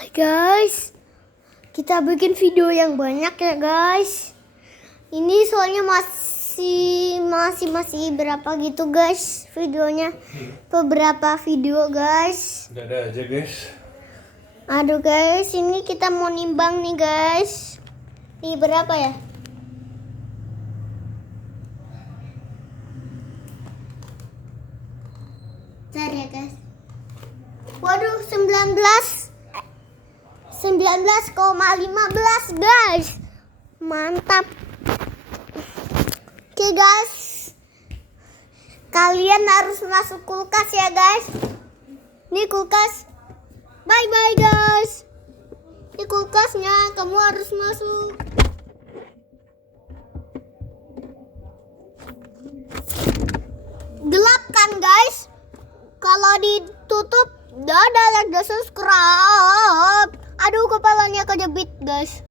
Hai guys, kita bikin video yang banyak ya guys. Ini soalnya masih berapa gitu guys videonya. Beberapa video guys. Ada aja guys. Aduh guys, ini kita mau nimbang nih guys. Nih berapa ya? Bentar ya guys. Waduh, 19,15 guys. Mantap. Oke guys. Kalian harus masuk kulkas ya guys. Ini kulkas. Bye bye guys. Ini kulkasnya, kamu harus masuk. Gelap kan guys? Kalau ditutup, dadah, like dan subscribe. Aduh, kepalanya kejepit guys.